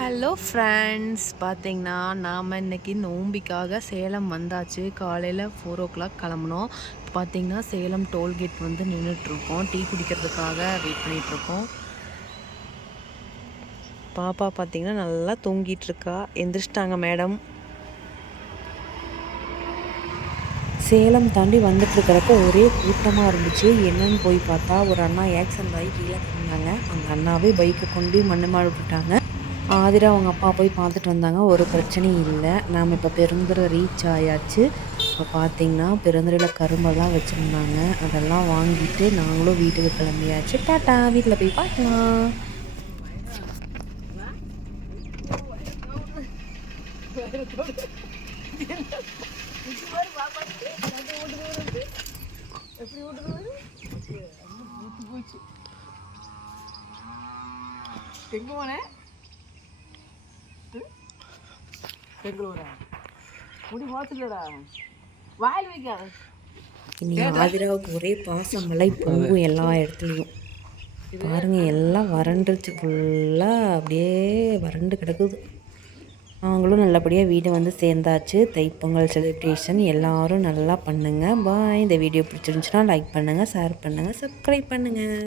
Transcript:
Hello friends, பார்த்தீங்கன்னா நாம் இன்றைக்கி நோம்பிக்காக சேலம் வந்தாச்சு. காலையில் 4 o'clock கிளம்புனோம். பார்த்தீங்கன்னா சேலம் டோல்கேட் வந்து நின்றுட்டுருக்கோம். டீ குடிக்கிறதுக்காக வெயிட் பண்ணிகிட்ருக்கோம். பாப்பா பார்த்தீங்கன்னா நல்லா தூங்கிட்டுருக்கா. எந்திரிச்சிட்டாங்க மேடம். சேலம் தாண்டி வந்துட்டுருக்கிறப்போ ஒரே கூட்டமாக இருந்துச்சு. என்னன்னு போய் பார்த்தா ஒரு அண்ணா ஆக்சிடென்ட் ஆகி கீழே கிடந்தாங்க. அந்த அண்ணாவே பைக்கை கொண்டு மண்ணு மாடு விட்டுட்டாங்க. ஆதிரா அவங்க அப்பா போய் பார்த்துட்டு வந்தாங்க. ஒரு பிரச்சனையும் இல்லை. நாம் இப்போ பெருந்துறை ரீச் ஆயாச்சு. இப்போ பார்த்தீங்கன்னா பெருந்துறையில் கரும்பெல்லாம் வச்சுருந்தாங்க. அதெல்லாம் வாங்கிட்டு நாங்களும் வீட்டுக்கு கிளம்பியாச்சு. டாட்டா, வீட்டில் போய் பார்க்கலாம். எங்கே போனேன்? இனி ஆதிராவுக்கு ஒரே பாசமலை பொங்கும் எல்லா இடத்துலையும். பாருங்கள், எல்லாம் வறண்டுருச்சு. ஃபுல்லாக அப்படியே வறண்டு கிடக்குது. நாங்களும் நல்லபடியாக வீடு வந்து சேர்ந்தாச்சு. தைப்பொங்கல் செலிப்ரேஷன் எல்லோரும் நல்லா பண்ணுங்கள். பாய். இந்த வீடியோ பிடிச்சிருந்துச்சுன்னா லைக் பண்ணுங்கள், ஷேர் பண்ணுங்கள், சப்ஸ்கிரைப் பண்ணுங்கள்.